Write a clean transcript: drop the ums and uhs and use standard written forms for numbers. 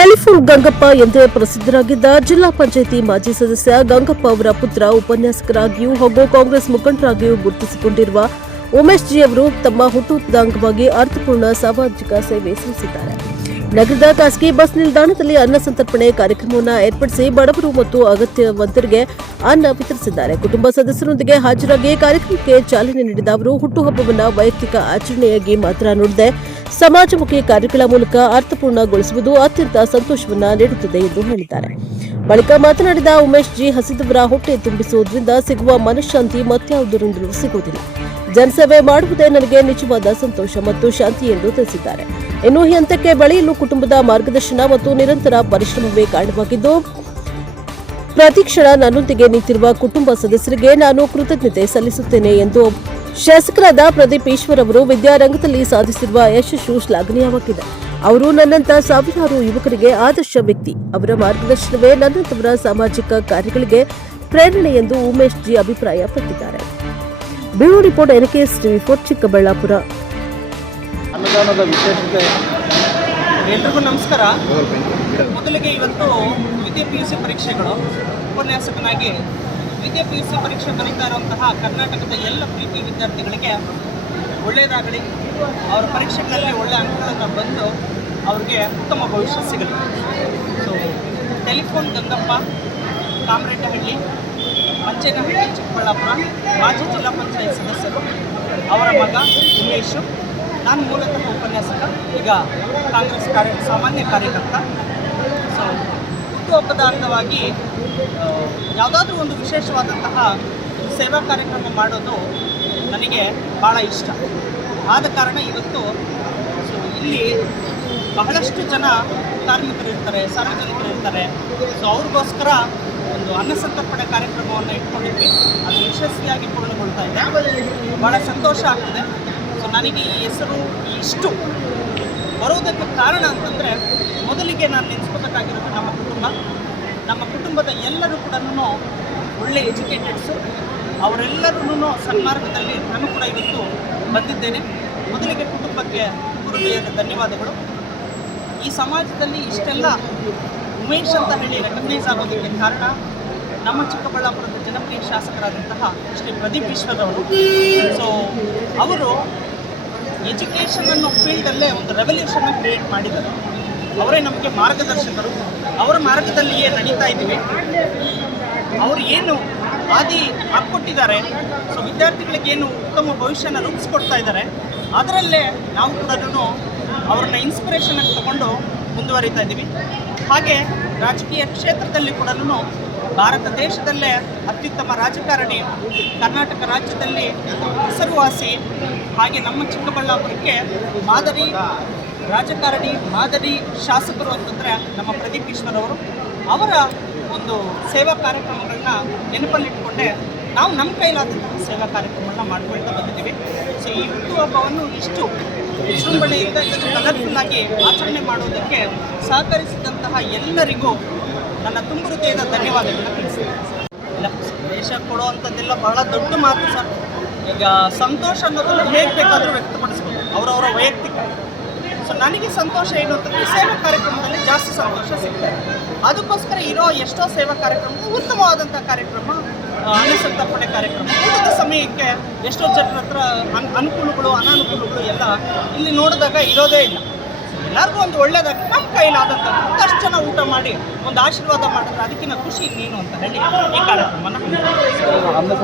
Telephone Gangappa ಎಂದೇ ಪ್ರಸಿದ್ಧರಾಗಿದ್ದ ಜಿಲ್ಲಾ ಪಂಚಾಯಿತಿ ಮಾಜಿ ಸದಸ್ಯ ಗಂಗಪ್ಪ ಅವರ ಪುತ್ರ ಉಪನ್ಯಾಸಕರಾಗಿಯೂ ಹಾಗೂ ಕಾಂಗ್ರೆಸ್ ಮುಖಂಡರಾಗಿಯೂ ಗುರುತಿಸಿಕೊಂಡಿರುವ ಉಮೇಶ್ ಜಿ ಅವರು ತಮ್ಮ ಹುಟ್ಟುಹಬ್ಬದ ಅಂಗವಾಗಿ ಅರ್ಥಪೂರ್ಣ ಸಾಮಾಜಿಕ ಸೇವೆ ಸಲ್ಲಿಸಿದ್ದಾರೆ. ನಗರದ ಖಾಸಗಿ ಬಸ್ ನಿಲ್ದಾಣದಲ್ಲಿ ಅನ್ನ ಸಂತರ್ಪಣೆ ಕಾರ್ಯಕ್ರಮವನ್ನು ಏರ್ಪಡಿಸಿ ಬಡವರು ಮತ್ತು ಅಗತ್ಯವಂತರಿಗೆ ಅನ್ನ ವಿತರಿಸಿದ್ದಾರೆ. ಕುಟುಂಬ ಸದಸ್ಯರೊಂದಿಗೆ ಹಾಜರಾಗಿ ಕಾರ್ಯಕ್ರಮಕ್ಕೆ ಚಾಲನೆ ನೀಡಿದ ಅವರು ಹುಟ್ಟುಹಬ್ಬವನ್ನು ವೈಯಕ್ತಿಕ ಆಚರಣೆಯಾಗಿ ಮಾತ್ರ ನೋಡದೆ ಸಮಾಜಮುಖಿ ಕಾರ್ಯಗಳ ಮೂಲಕ ಅರ್ಥಪೂರ್ಣಗೊಳಿಸುವುದು ಅತ್ಯಂತ ಸಂತೋಷವನ್ನ ನೀಡುತ್ತದೆ ಎಂದು ಹೇಳಿದ್ದಾರೆ. ಬಳಿಕ ಮಾತನಾಡಿದ ಉಮೇಶ್ ಜಿ, ಹಸಿದವರ ಹೊಟ್ಟೆ ತುಂಬಿಸುವುದರಿಂದ ಸಿಗುವ ಮನಃಶಾಂತಿ ಮತ್ಯಾವುದರಿಂದಲೂ ಸಿಗುವುದಿಲ್ಲ. ಜನಸೇವೆ ಮಾಡುವುದೇ ನನಗೆ ನಿಜವಾದ ಸಂತೋಷ ಮತ್ತು ಶಾಂತಿ ಎಂದು ತಿಳಿಸಿದ್ದಾರೆ. ಇನ್ನು ಈ ಹಂತಕ್ಕೆ ಬೆಳೆಯಲು ಕುಟುಂಬದ ಮಾರ್ಗದರ್ಶನ ಮತ್ತು ನಿರಂತರ ಪರಿಶ್ರಮವೇ ಕಾರಣವಾಗಿದ್ದು, ಪ್ರತಿ ಕ್ಷಣ ನನ್ನೊಂದಿಗೆ ನಿಂತಿರುವ ಕುಟುಂಬ ಸದಸ್ಯರಿಗೆ ನಾನು ಕೃತಜ್ಞತೆ ಸಲ್ಲಿಸುತ್ತೇನೆ ಎಂದು ಶಾಸಕರಾದ ಪ್ರದೀಪ್ ಈಶ್ವರ್ ಅವರು ವಿದ್ಯಾರಂಗದಲ್ಲಿ ಸಾಧಿಸಿರುವ ಯಶಸ್ಸು ಶ್ಲಾಘನೀಯವಾಗಿದೆ. ಅವರು ನನ್ನಂತ ಸಾವಿರಾರು ಯುವಕರಿಗೆ ಆದರ್ಶ ವ್ಯಕ್ತಿ. ಅವರ ಮಾರ್ಗದರ್ಶನವೇ ನನ್ನಂತವರ ಸಾಮಾಜಿಕ ಕಾರ್ಯಗಳಿಗೆ ಪ್ರೇರಣೆ ಎಂದು ಉಮೇಶ್ ಜಿ ಅಭಿಪ್ರಾಯಪಟ್ಟಿದ್ದಾರೆ. Bureau report NKS TV4 Chikkaballapur. ಅನ್ನದಾನದ ವಿಶೇಷತೆ. ಎಲ್ರಿಗೂ ನಮಸ್ಕಾರ. ಮೊದಲಿಗೆ ಇವತ್ತು ದ್ವಿತೀಯ PUC ಪರೀಕ್ಷೆಗಳು, ಉಪನ್ಯಾಸಕನಾಗಿ ದ್ವಿತೀಯ PUC ಪರೀಕ್ಷೆ ಬರೀತಾ ಇರುವಂತಹ ಕರ್ನಾಟಕದ ಎಲ್ಲ ಪ್ರೀತಿ ವಿದ್ಯಾರ್ಥಿಗಳಿಗೆ ಒಳ್ಳೆಯದಾಗಲಿ. ಅವರ ಪರೀಕ್ಷೆಗಳಲ್ಲಿ ಒಳ್ಳೆಯ ಅಂಕಗಳನ್ನು ಬಂದು ಅವ್ರಿಗೆ ಉತ್ತಮ ಭವಿಷ್ಯ ಸಿಗಲಿ. ಸೊ ಟೆಲಿಫೋನ್ ಗಂಗಪ್ಪ, ಕಾಮರೆಡ್ಡಹಳ್ಳಿ, ಮಂಚೇನಹಳ್ಳಿ, ಚಿಕ್ಕಬಳ್ಳಾಪುರ ಮಾಜಿ ಜಿಲ್ಲಾ ಪಂಚಾಯತ್ ಸದಸ್ಯರು, ಅವರ ಮಗ ಉಮೇಶು. ನಾನು ಮೂಲತಃ ಉಪನ್ಯಾಸಕ, ಈಗ ಕಾಂಗ್ರೆಸ್ ಸಾಮಾನ್ಯ ಕಾರ್ಯಕರ್ತ. ಸೊ ಹುಟ್ಟುಹಬ್ಬದ ಅಂಗವಾಗಿ ಯಾವುದಾದ್ರೂ ಒಂದು ವಿಶೇಷವಾದಂತಹ ಸೇವಾ ಕಾರ್ಯಕ್ರಮ ಮಾಡೋದು ನನಗೆ ಭಾಳ ಇಷ್ಟ. ಆದ ಕಾರಣ ಇವತ್ತು ಇಲ್ಲಿ ಬಹಳಷ್ಟು ಜನ ಕಾರ್ಮಿಕರಿರ್ತಾರೆ, ಸಾರ್ವಜನಿಕರಿರ್ತಾರೆ. ಸೊ ಅವ್ರಿಗೋಸ್ಕರ ಒಂದು ಅನ್ನ ಸಂತರ್ಪಣೆ ಕಾರ್ಯಕ್ರಮವನ್ನು ಇಟ್ಕೊಂಡಿದ್ವಿ. ಅದು ಯಶಸ್ವಿಯಾಗಿ ಪೂರ್ಣಗೊಳ್ತಾ ಇದೆ. ಭಾಳ ಸಂತೋಷ ಆಗ್ತದೆ. ಸೊ ನನಗೆ ಈ ಹೆಸರು ಇಷ್ಟು ಬರೋದಕ್ಕೆ ಕಾರಣ ಅಂತಂದರೆ, ಮೊದಲಿಗೆ ನಾನು ನೆನೆಸ್ಕೋಬೇಕಾಗಿರೋದು ನಮ್ಮ ಕುಟುಂಬದ ಎಲ್ಲರೂ ಕೂಡ ಒಳ್ಳೆ ಎಜುಕೇಟೆಡ್ಸು. ಅವರೆಲ್ಲರೂ ಸನ್ಮಾರ್ಗದಲ್ಲಿ ನಾನು ಕೂಡ ಇವತ್ತು ಬಂದಿದ್ದೇನೆ. ಮೊದಲಿಗೆ ಕುಟುಂಬಕ್ಕೆ ಹೃದಯದ ಧನ್ಯವಾದಗಳು. ಈ ಸಮಾಜದಲ್ಲಿ ಇಷ್ಟೆಲ್ಲ ಉಮೇಶ್ ಅಂತ ಹೇಳಿ ರೆಕಗ್ನೈಸ್ ಆಗೋದಕ್ಕೆ ಕಾರಣ ನಮ್ಮ ಚಿಕ್ಕಬಳ್ಳಾಪುರದ ಜನಪ್ರಿಯ ಶಾಸಕರಾದಂತಹ ಶ್ರೀ ಪ್ರದೀಪ್ ಈಶ್ವರ್ ಅವರು. ಸೊ ಅವರು ಎಜುಕೇಷನ್ ಅನ್ನೋ ಫೀಲ್ಡಲ್ಲೇ ಒಂದು ರೆವಲ್ಯೂಷನ್ನ ಕ್ರಿಯೇಟ್ ಮಾಡಿದ್ದಾರೆ. ಅವರೇ ನಮಗೆ ಮಾರ್ಗದರ್ಶಕರು. ಅವರ ಮಾರ್ಗದಲ್ಲಿಯೇ ನಡೀತಾ ಇದ್ದೀವಿ. ಅವರು ಏನು ಹಾದಿ ಹಾಕ್ಕೊಟ್ಟಿದ್ದಾರೆ, ಸೊ ವಿದ್ಯಾರ್ಥಿಗಳಿಗೇನು ಉತ್ತಮ ಭವಿಷ್ಯನ ರೂಪಿಸ್ಕೊಡ್ತಾ ಇದ್ದಾರೆ, ಅದರಲ್ಲೇ ನಾವು ಕೂಡ ಅವ್ರನ್ನ ಇನ್ಸ್ಪಿರೇಷನಾಗಿ ತಗೊಂಡು ಮುಂದುವರಿತಾ ಇದ್ದೀವಿ. ಹಾಗೆ ರಾಜಕೀಯ ಕ್ಷೇತ್ರದಲ್ಲಿ ಕೂಡ ಭಾರತ ದೇಶದಲ್ಲೇ ಅತ್ಯುತ್ತಮ ರಾಜಕಾರಣಿ, ಕರ್ನಾಟಕ ರಾಜ್ಯದಲ್ಲಿ ಹೆಸರುವಾಸಿ, ಹಾಗೆ ನಮ್ಮ ಚಿಕ್ಕಬಳ್ಳಾಪುರಕ್ಕೆ ಮಾದರಿ ರಾಜಕಾರಣಿ, ಮಾದರಿ ಶಾಸಕರು ಅಂತಂದರೆ ನಮ್ಮ ಪ್ರದೀಪ್ ಈಶ್ವರ್ ಅವರು. ಅವರ ಒಂದು ಸೇವಾ ಕಾರ್ಯಕ್ರಮಗಳನ್ನ ನೆನಪಲ್ಲಿಟ್ಕೊಂಡೆ ನಾವು ನಮ್ಮ ಕೈಲಾದಂತಹ ಸೇವಾ ಕಾರ್ಯಕ್ರಮಗಳನ್ನ ಮಾಡ್ಕೊಳ್ತಾ ಬಂದಿದ್ದೀವಿ. ಸೊ ಈ ಹುಟ್ಟುಹಬ್ಬವನ್ನು ಇಷ್ಟು ವಿಜೃಂಭಣೆಯಿಂದ ಇಷ್ಟು ಕಲರ್ಫುಲ್ಲಾಗಿ ಆಚರಣೆ ಮಾಡುವುದಕ್ಕೆ ಸಹಕರಿಸಿದಂತಹ ಎಲ್ಲರಿಗೂ ನನ್ನ ತುಂಬ ಹೃದಯದ ಧನ್ಯವಾದಗಳನ್ನ ತಿಳಿಸ್ತೀನಿ. ಇಲ್ಲ, ಸಂದೇಶ ಕೊಡುವಂಥದ್ದೆಲ್ಲ ಬಹಳ ದೊಡ್ಡ ಮಾತು ಸರ್. ಈಗ ಸಂತೋಷ ಅನ್ನೋದನ್ನು ಹೇಗೆ ಬೇಕಾದರೂ ವ್ಯಕ್ತಪಡಿಸ್ಬೋದು, ಅವರವರ ವೈಯಕ್ತಿಕ. ಸೊ ನನಗೆ ಸಂತೋಷ ಏನು ಅಂತಂದರೆ ಸೇವಾ ಕಾರ್ಯಕ್ರಮದಲ್ಲಿ ಜಾಸ್ತಿ ಸಂತೋಷ ಸಿಗ್ತದೆ. ಅದಕ್ಕೋಸ್ಕರ ಇರೋ ಎಷ್ಟೋ ಸೇವಾ ಕಾರ್ಯಕ್ರಮ, ಉತ್ತಮವಾದಂಥ ಕಾರ್ಯಕ್ರಮ, ಅನ್ನ ಸಂತರ್ಪಣೆ ಕಾರ್ಯಕ್ರಮ, ಊಟದ ಸಮಯಕ್ಕೆ ಎಷ್ಟೋ ಜನರ ಹತ್ರ ಅನುಕೂಲಗಳು ಅನಾನುಕೂಲಗಳು ಎಲ್ಲ ಇಲ್ಲಿ ನೋಡಿದಾಗ ಇರೋದೇ ಇಲ್ಲ. ಎಲ್ಲರಿಗೂ ಒಂದು ಒಳ್ಳೆಯದಾಗಿ ನಮ್ಮ ಕೈಲಾದಂಥ ಒಂದಷ್ಟು ಜನ ಊಟ ಮಾಡಿ ಒಂದು ಆಶೀರ್ವಾದ ಮಾಡಿದ್ರೆ ಅದಕ್ಕಿಂತ ಖುಷಿ ಇನ್ನೇನು ಅಂತ ಹೇಳಿ ಈ ಕಾರ್ಯಕ್ರಮನ